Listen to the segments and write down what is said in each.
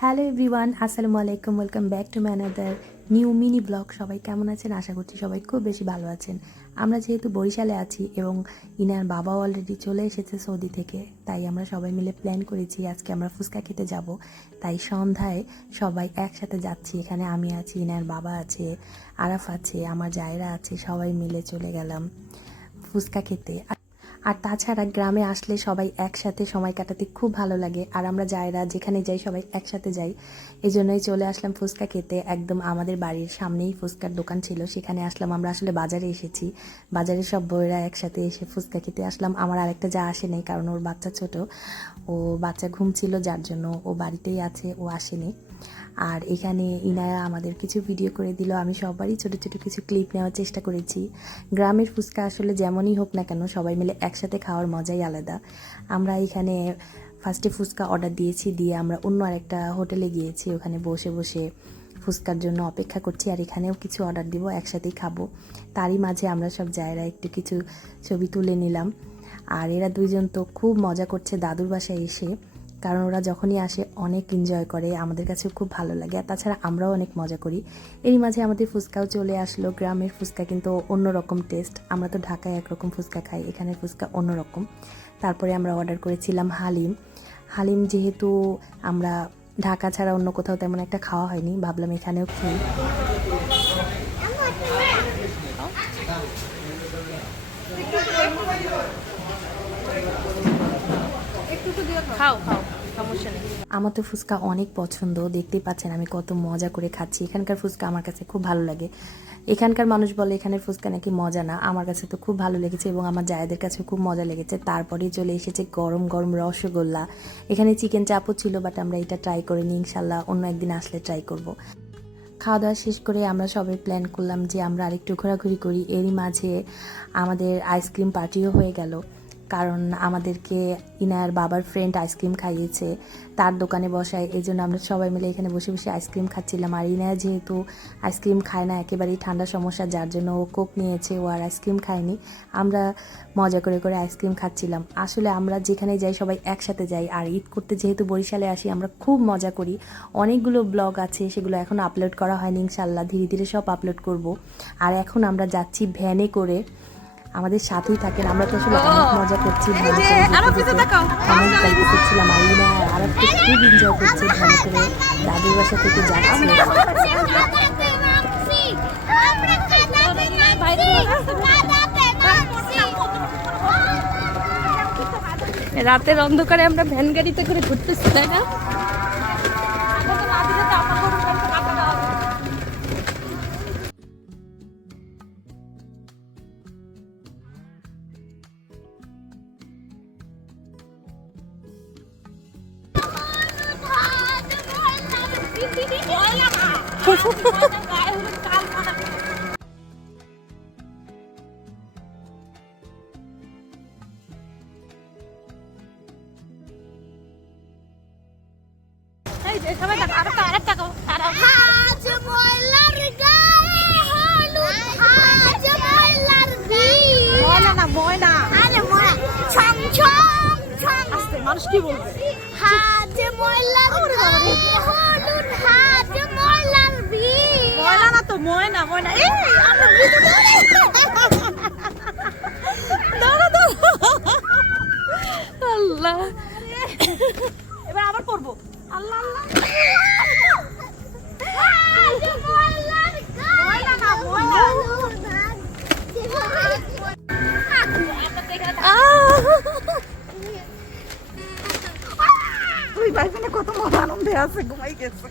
Hello everyone, আসসালামু আলাইকুম। Welcome back to my another new mini blog. সবাই কেমন আছেন? আশা করছি সবাই খুব বেশি ভালো আছেন। আমরা যেহেতু বরিশালে আছি এবং ইনার বাবাও অলরেডি চলে এসেছে সৌদি থেকে, তাই আমরা সবাই মিলে প্ল্যান করেছি আজকে আমরা ফুচকা খেতে যাব। তাই সন্ধ্যায় সবাই একসাথে যাচ্ছি। এখানে আমি আছি, ইনার বাবা আছে, আরাফ আছে, আমার জায়রা আছে, সবাই মিলে চলে গেলাম ফুচকা খেতে। আর তাছাড়া গ্রামে আসলে সবাই একসাথে সময় কাটাতে খুব ভালো লাগে। আর আমরা যাইরা যেখানে যাই সবাই একসাথে যাই, এই জন্যই চলে আসলাম ফুচকা খেতে। একদম আমাদের বাড়ির সামনেই ফুচকার দোকান ছিল, সেখানে আসলাম। আমরা আসলে বাজারে এসেছি, বাজারে সব বউয়েরা একসাথে এসে ফুচকা খেতে আসলাম। আমার আরেকটা যা আসে নেই, কারণ ওর বাচ্চা ছোট, ও বাচ্চা ঘুম ছিল, যার জন্য ও বাড়িতেই আছে, ও আসেনি। আর এখানে ইনায়া আমাদের কিছু ভিডিও করে দিল। আমি সবারই ছোটো ছোটো কিছু ক্লিপ নেওয়ার চেষ্টা করেছি। গ্রামের ফুচকা আসলে যেমনই হোক না কেন, সবাই মিলে একসাথে খাওয়ার মজাই আলাদা। আমরা এখানে ফার্স্টে ফুচকা অর্ডার দিয়েছি, দিয়ে আমরা অন্য আরেকটা হোটেলে গিয়েছি, ওখানে বসে বসে ফুচকার জন্য অপেক্ষা করছি। আর এখানেও কিছু অর্ডার দিব, একসাথেই খাবো। তারই মাঝে আমরা সব জায়গা একটু কিছু ছবি তুলে নিলাম। আর এরা দুইজন তো খুব মজা করছে দাদুর বাসায় এসে, কারণ ওরা যখনই আসে অনেক এনজয় করে, আমাদের কাছেও খুব ভালো লাগে। আর তাছাড়া আমরাও অনেক মজা করি। এরই মাঝে আমাদের ফুচকাও চলে আসলো। গ্রামের ফুচকা কিন্তু অন্যরকম টেস্ট। আমরা তো ঢাকায় একরকম ফুচকা খাই, এখানে ফুচকা অন্যরকম। তারপরে আমরা অর্ডার করেছিলাম হালিম। যেহেতু আমরা ঢাকা ছাড়া অন্য কোথাও তেমন একটা খাওয়া হয়নি, ভাবলাম এখানেও খাই। খাও খাও, সমস্যা নেই। আমার তো ফুচকা অনেক পছন্দ, দেখতেই পাচ্ছেন আমি কত মজা করে খাচ্ছি। এখানকার ফুচকা আমার কাছে খুব ভালো লাগে। এখানকার মানুষ বলে এখানের ফুচকা নাকি মজা না, আমার কাছে তো খুব ভালো লেগেছে এবং আমার জায়েদের কাছে খুব মজা লেগেছে। তারপরেই চলে এসেছে গরম গরম রসগোল্লা। এখানে চিকেন চাপও ছিল, বাট আমরা এটা ট্রাই করিনি। ইনশাল্লাহ অন্য একদিন আসলে ট্রাই করব। খাওয়া দাওয়া শেষ করে আমরা সবাই প্ল্যান করলাম যে আমরা আরেকটু ঘোরাঘুরি করি। এরই মাঝে আমাদের আইসক্রিম পার্টিও হয়ে গেল, কারণ আমাদেরকে ইনার বাবার ফ্রেন্ড আইসক্রিম খাইয়েছে, তার দোকানে বসায়। এই জন্য আমরা সবাই মিলে এখানে বসে বসে আইসক্রিম খাচ্ছিলাম। আর ইনায়া যেহেতু আইসক্রিম খায় না, একেবারেই ঠান্ডা সমস্যা, যার জন্য ও কোক নিয়েছে, ও আর আইসক্রিম খায়নি। আমরা মজা করে করে আইসক্রিম খাচ্ছিলাম। আসলে আমরা যেখানে যাই সবাই একসাথে যাই। আর ঈদ করতে যেহেতু বরিশালে আসি, আমরা খুব মজা করি। অনেকগুলো ব্লগ আছে, সেগুলো এখনও আপলোড করা হয়নি, ইনশাল্লাহ ধীরে ধীরে সব আপলোড করব। আর এখন আমরা যাচ্ছি ভ্যানে করে, আমাদের সাথেই থাকেন। আমরা তো আসলে অনেক মজা করছি, অনেক গল্প করছিলাম। আর ইনা আর খুব এনজয় করছে, ভালো করে দাদুর বাসা থেকে যাচ্ছে। রাতের অন্ধকারে আমরা ভ্যান গাড়িতে করে ঘুরতেছি, তাই না? মানুষ কি বলবে? ময়না না তো, ময়না ময়না। আল্লাহ, এবার আবার পড়বো। আল্লাহ আল্লাহ, ওই বাইকনে কত মজা আনন্দে আছে, ঘুমাই গেছে।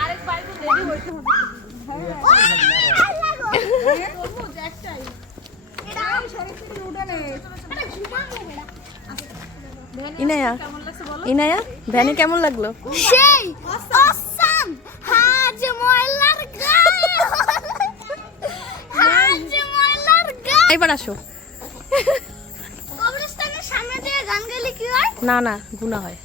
আরেক বাইক রেডি হইতে হবে। ইনায়া, ইনায়া ভ্যানে কেমন লাগলো? সেই অসাম। হাজ ময়লার গায়ে, হাজ ময়লার গায়ে। এবার আসো। কবরস্থানের সামনে দিয়ে গান গাইলে কি হয়? না না, গুনাহ হয়।